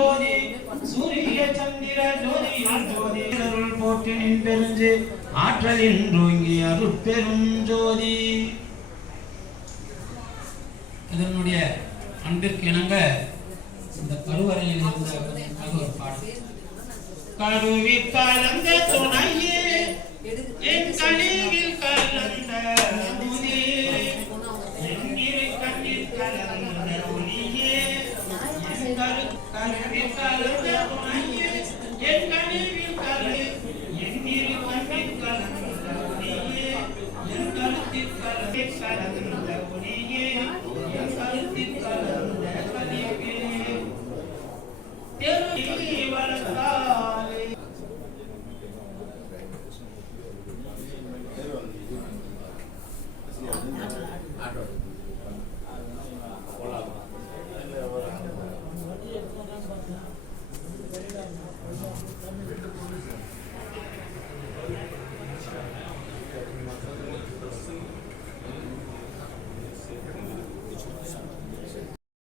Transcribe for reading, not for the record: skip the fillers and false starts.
ஜோதி சூரிய சந்திர ஜோதி ஜோதி அருள் போற்றி நின்றெழுந்து ஆற்றலின் ரோங்கி அருட்பெரும் ஜோதி. இதனுடைய அன்பிற்கு இணங்க இந்த கருவறையில் இருந்த ஒரு பாடல். கருவி கலந்த துணையே என் கனிவில் கலந்த முனே என் இரு கண்ணில் கலந்த ஒளியே என் கருவி கலந்த துணையே என் கனிவில் கலந்த என் இரு கண்ணில் கலந்த ஒளியே என் கருத்தில் கலந்த ஒளியே என் கருத்தில் கலந்த கனிவே தெருவி வளர்த்தாலே